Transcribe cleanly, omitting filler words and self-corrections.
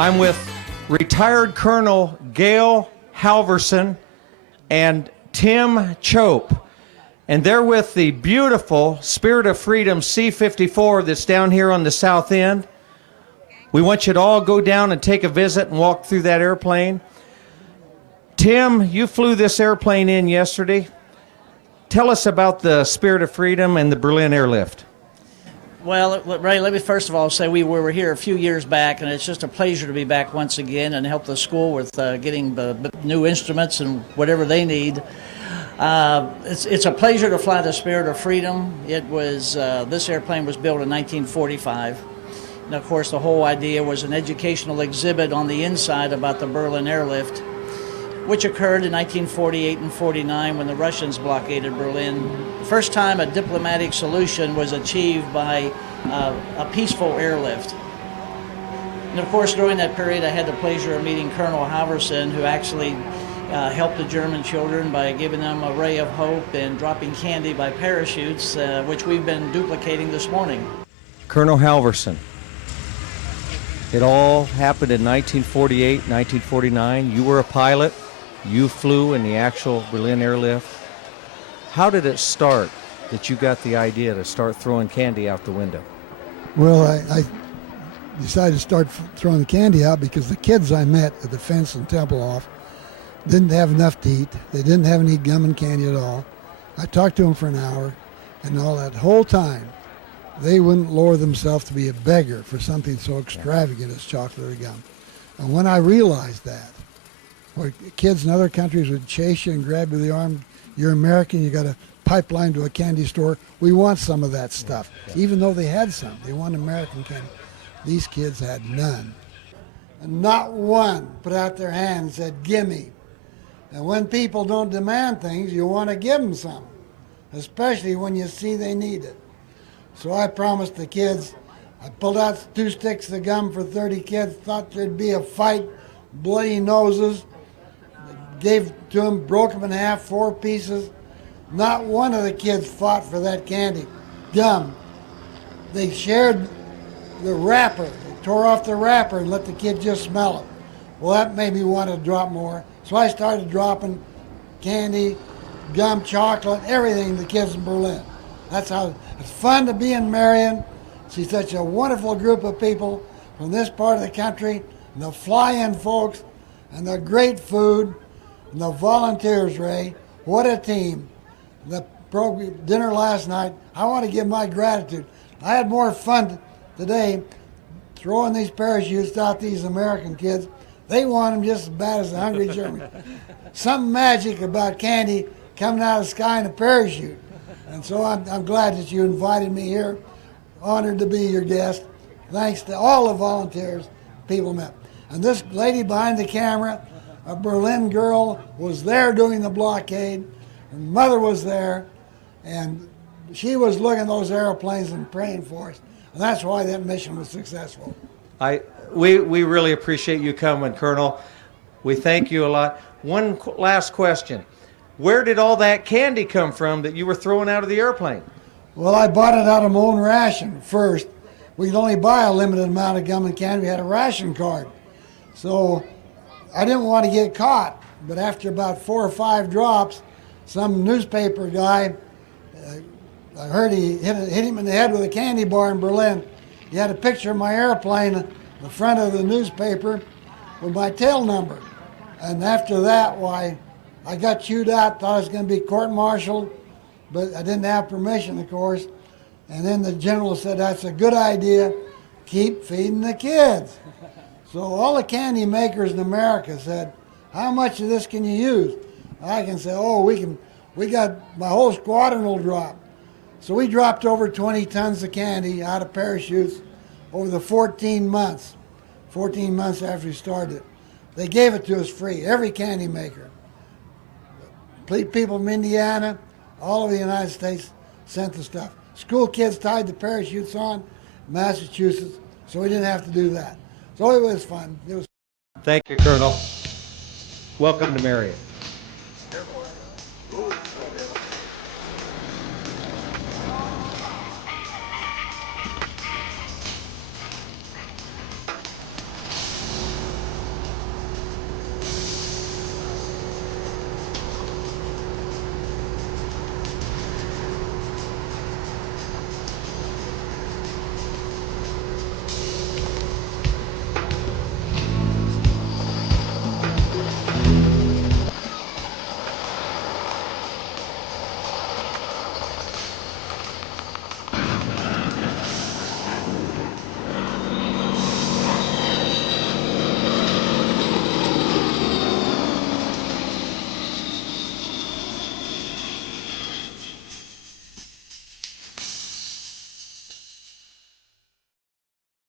I'm with retired Colonel Gail Halverson and Tim Chope, and they're with the beautiful Spirit of Freedom C-54 that's down here on the south end. We want you to all go down and take a visit and walk through that airplane. Tim, you flew this airplane in yesterday. Tell us about the Spirit of Freedom and the Berlin Airlift. Well, Ray, let me first of all say we were here a few years back, and it's just a pleasure to be back once again and help the school with getting the new instruments and whatever they need. It's a pleasure to fly the Spirit of Freedom. It was this airplane was built in 1945, and of course the whole idea was an educational exhibit on the inside about the Berlin Airlift, which occurred in 1948 and 49 when the Russians blockaded Berlin. The first time a diplomatic solution was achieved by a peaceful airlift. And of course, during that period, I had the pleasure of meeting Colonel Halverson, who actually helped the German children by giving them a ray of hope and dropping candy by parachutes, which we've been duplicating this morning. Colonel Halverson, it all happened in 1948, 1949. You were a pilot. You flew in the actual Berlin Airlift. How did it start that you got the idea to start throwing candy out the window? Well, I decided to start throwing the candy out because the kids I met at the Fence and Tempelhof didn't have enough to eat. They didn't have any gum and candy at all. I talked to them for an hour, and all that whole time, they wouldn't lower themselves to be a beggar for something so extravagant as chocolate or gum. And when I realized that, where kids in other countries would chase you and grab you by the arm, you're American, you got a pipeline to a candy store, we want some of that stuff. Even though they had some, they want American candy. These kids had none. And not one put out their hand and said, gimme. And when people don't demand things, you want to give them some, especially when you see they need it. So I promised the kids, I pulled out 2 sticks of gum for 30 kids, thought there'd be a fight, bloody noses, gave to them, broke them in half, 4 pieces. Not one of the kids fought for that candy. Gum. They shared the wrapper. They tore off the wrapper and let the kid just smell it. Well, that made me want to drop more. So I started dropping candy, gum, chocolate, everything to the kids in Berlin. That's how it's fun to be in Marion. See such a wonderful group of people from this part of the country, and the FlyIn folks, and the great food, and the volunteers, Ray. What a team. The dinner last night, I want to give my gratitude. I had more fun today throwing these parachutes out these American kids. They want them just as bad as the hungry Germans. Something magic about candy coming out of the sky in a parachute. And so I'm glad that you invited me here. Honored to be your guest. Thanks to all the volunteers people met. And this lady behind the camera, a Berlin girl, was there during the blockade. Her mother was there, and she was looking at those airplanes and praying for us. And that's why that mission was successful. We really appreciate you coming, Colonel. We thank you a lot. One last question. Where did all that candy come from that you were throwing out of the airplane? Well, I bought it out of my own ration first. We could only buy a limited amount of gum and candy. We had a ration card. So I didn't want to get caught, but after about 4 or 5 drops, some newspaper guy, I heard he hit him in the head with a candy bar in Berlin. He had a picture of my airplane in the front of the newspaper with my tail number. And after that, why, I got chewed out, thought I was going to be court-martialed, but I didn't have permission, of course. And then the general said, that's a good idea, keep feeding the kids. So all the candy makers in America said, how much of this can you use? I can say, oh, we got, my whole squadron will drop. So we dropped over 20 tons of candy out of parachutes over the 14 months after we started. They gave it to us free, every candy maker. People from Indiana, all over the United States sent the stuff. School kids tied the parachutes on, Massachusetts, so we didn't have to do that. So it was fun. Thank you, Colonel. Welcome to Marion.